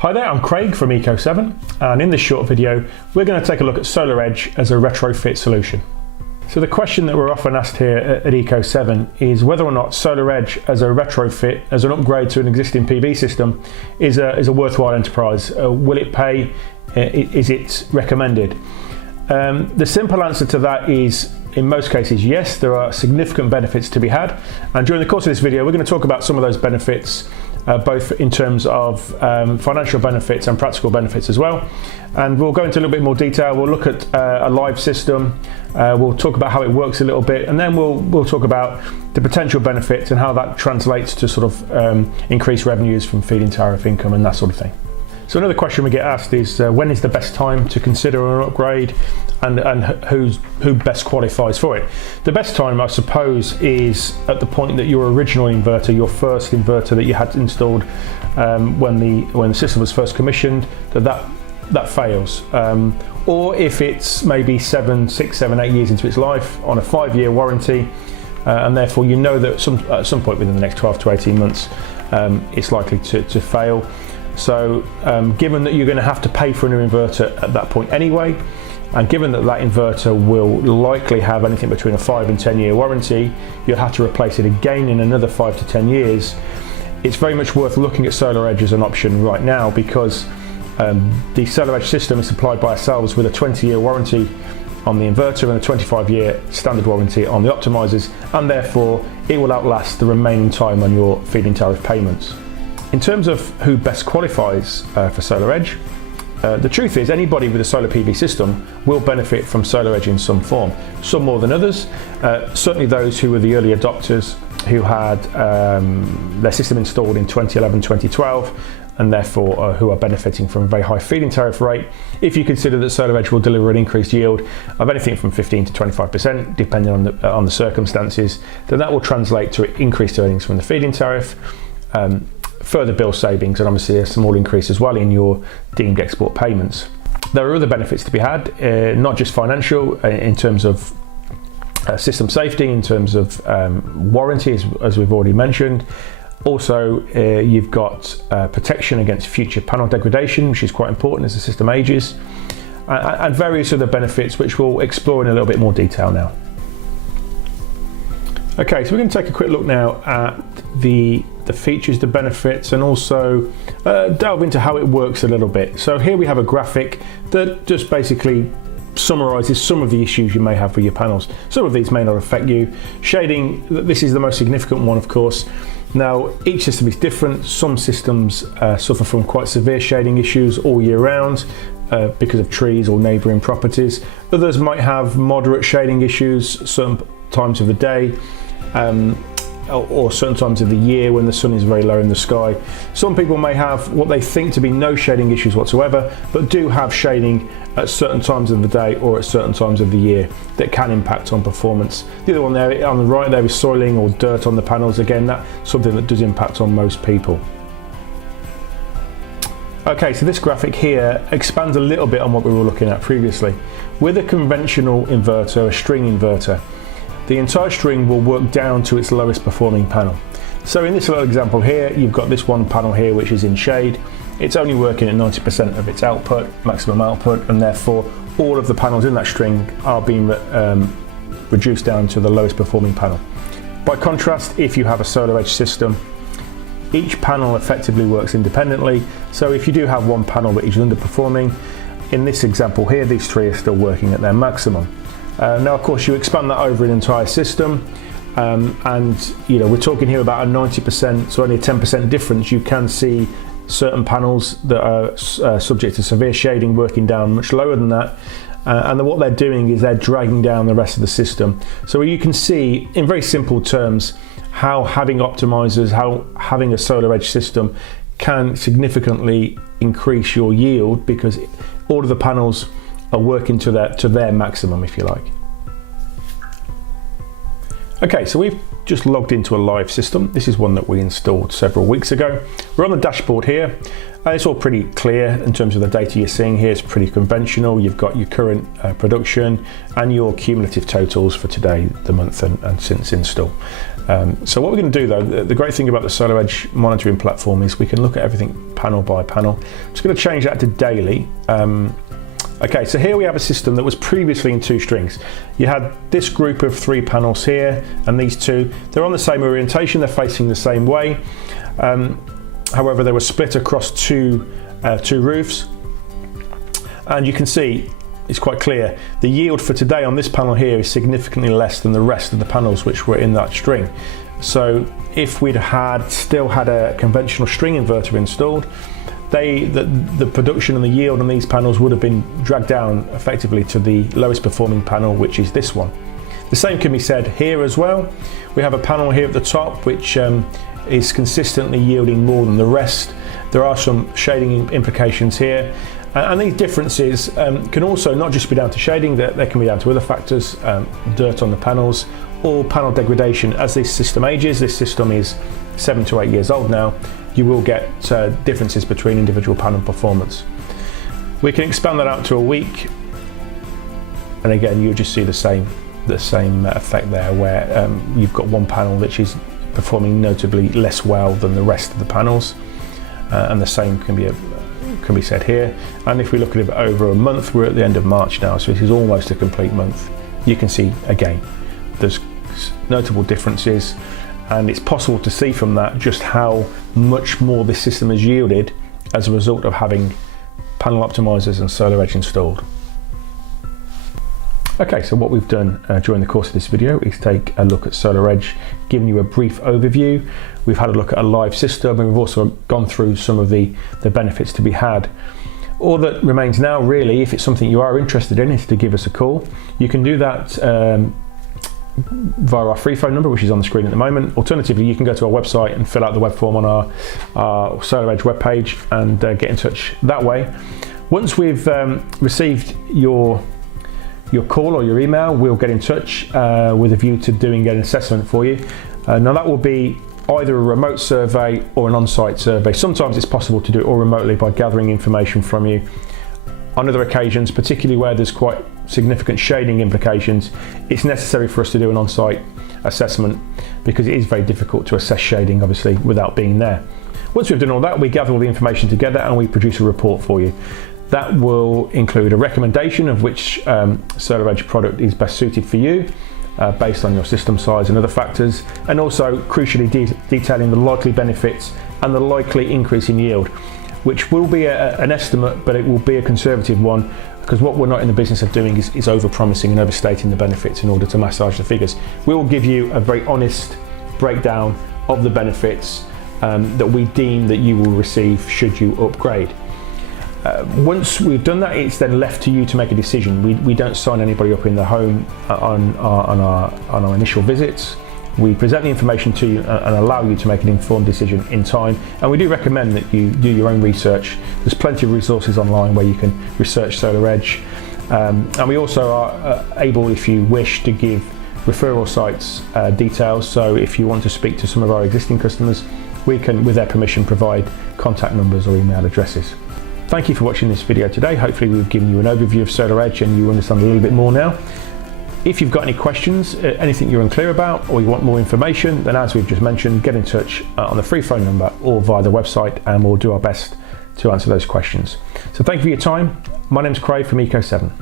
Hi there, I'm Craig from Eco7, and in this short video we're going to take a look at SolarEdge as a retrofit solution. So the question that we're often asked here at Eco7 is whether or not SolarEdge as a retrofit, as an upgrade to an existing PV system, is a worthwhile enterprise. Will it pay? Is it recommended? The simple answer to that is, in most cases, yes, there are significant benefits to be had, and during the course of this video we're going to talk about some of those benefits, both in terms of financial benefits and practical benefits as well. And we'll go into a little bit more detail. We'll look at a live system, we'll talk about how it works a little bit, and then we'll talk about the potential benefits and how that translates to sort of increased revenues from feed-in tariff income and that sort of thing. So another question we get asked is when is the best time to consider an upgrade, and who best qualifies for it? The best time, I suppose, is at the point that your original inverter, your first inverter that you had installed when the system was first commissioned, that fails. Or if it's maybe 6, 7, 8 years into its life on a 5-year warranty, and therefore you know that at some point within the next 12 to 18 months it's likely to fail. So given that you're going to have to pay for a new inverter at that point anyway, and given that that inverter will likely have anything between a 5 and 10 year warranty, you'll have to replace it again in another 5 to 10 years, it's very much worth looking at SolarEdge as an option right now, because the SolarEdge system is supplied by ourselves with a 20-year warranty on the inverter and a 25-year standard warranty on the optimizers, and therefore it will outlast the remaining time on your feed-in tariff payments. In terms of who best qualifies for SolarEdge, the truth is anybody with a solar PV system will benefit from SolarEdge in some form, some more than others. Certainly those who were the early adopters, who had their system installed in 2011, 2012, and therefore who are benefiting from a very high feed-in tariff rate. If you consider that SolarEdge will deliver an increased yield of anything from 15 to 25%, depending on the circumstances, then that will translate to increased earnings from the feed-in tariff, further bill savings, and obviously a small increase as well in your deemed export payments. There are other benefits to be had, not just financial, in terms of system safety, in terms of warranty, as we've already mentioned. Also, you've got protection against future panel degradation, which is quite important as the system ages, and various other benefits which we'll explore in a little bit more detail now. Okay, so we're going to take a quick look now at the features, the benefits, and also delve into how it works a little bit. So here we have a graphic that just basically summarizes some of the issues you may have with your panels. Some of these may not affect you. Shading, this is the most significant one, of course. Now, each system is different. Some systems suffer from quite severe shading issues all year round because of trees or neighboring properties. Others might have moderate shading issues certain times of the day, or certain times of the year when the sun is very low in the sky. Some people may have what they think to be no shading issues whatsoever, but do have shading at certain times of the day or at certain times of the year that can impact on performance. The other one there on the right there is soiling or dirt on the panels. Again, that's something that does impact on most people. Okay, so this graphic here expands a little bit on what we were looking at previously. With a conventional inverter, a string inverter, the entire string will work down to its lowest performing panel. So in this little example here, you've got this one panel here which is in shade. It's only working at 90% of its output, maximum output, and therefore all of the panels in that string are being reduced down to the lowest performing panel. By contrast, if you have a SolarEdge system, each panel effectively works independently. So if you do have one panel that is underperforming, in this example here, these three are still working at their maximum. Now, of course, you expand that over an entire system, and you know, we're talking here about a 90%, so only a 10% difference. You can see certain panels that are subject to severe shading working down much lower than that, and what they're doing is they're dragging down the rest of the system. So you can see, in very simple terms, how having optimizers, how having a SolarEdge system can significantly increase your yield, because all of the panels are working to their maximum, if you like. Okay, so we've just logged into a live system. This is one that we installed several weeks ago. We're on the dashboard here. It's all pretty clear in terms of the data you're seeing here. It's pretty conventional. You've got your current production and your cumulative totals for today, the month, and since install. So what we're going to do though, the great thing about the SolarEdge monitoring platform is we can look at everything panel by panel. I'm just going to change that to daily. Okay, so here we have a system that was previously in 2 strings. You had this group of 3 panels here, and these 2. They're on the same orientation, they're facing the same way. However, they were split across two roofs. And you can see, it's quite clear, the yield for today on this panel here is significantly less than the rest of the panels which were in that string. So if we'd still had a conventional string inverter installed, the production and the yield on these panels would have been dragged down effectively to the lowest performing panel, which is this one. The same can be said here as well. We have a panel here at the top which is consistently yielding more than the rest. There are some shading implications here, and these differences can also not just be down to shading, they can be down to other factors, dirt on the panels or panel degradation. As this system ages, this system is 7 to 8 years old now, you will get differences between individual panel performance. We can expand that out to a week, and again you'll just see the same effect there, where you've got one panel which is performing notably less well than the rest of the panels, and the same can be said here. And if we look at it over a month, we're at the end of March now, so this is almost a complete month. You can see again there's notable differences, and it's possible to see from that just how much more this system has yielded as a result of having panel optimizers and SolarEdge installed. Okay, so what we've done during the course of this video is take a look at SolarEdge, giving you a brief overview. We've had a look at a live system, and we've also gone through some of the benefits to be had. All that remains now, really, if it's something you are interested in, is to give us a call. You can do that via our free phone number, which is on the screen at the moment. Alternatively, you can go to our website and fill out the web form on our SolarEdge webpage and get in touch that way. Once we've received your call or your email, we'll get in touch with a view to doing an assessment for you. Now that will be either a remote survey or an on-site survey. Sometimes it's possible to do it all remotely by gathering information from you. On other occasions, particularly where there's quite significant shading implications, it's necessary for us to do an on-site assessment, because it is very difficult to assess shading obviously without being there. Once we've done all that, we gather all the information together and we produce a report for you. That will include a recommendation of which SolarEdge product is best suited for you based on your system size and other factors, and also crucially detailing the likely benefits and the likely increase in yield, which will be an estimate, but it will be a conservative one, because what we're not in the business of doing is over-promising and overstating the benefits in order to massage the figures. We will give you a very honest breakdown of the benefits that we deem that you will receive should you upgrade. Once we've done that, it's then left to you to make a decision. We don't sign anybody up in the home on our initial visits. We present the information to you and allow you to make an informed decision in time. And we do recommend that you do your own research. There's plenty of resources online where you can research SolarEdge. And we also are able, if you wish, to give referral sites details. So if you want to speak to some of our existing customers, we can, with their permission, provide contact numbers or email addresses. Thank you for watching this video today. Hopefully we've given you an overview of SolarEdge and you understand a little bit more now. If you've got any questions, anything you're unclear about, or you want more information, then as we've just mentioned, get in touch on the free phone number or via the website, and we'll do our best to answer those questions. So thank you for your time. My name's Craig from Eco7.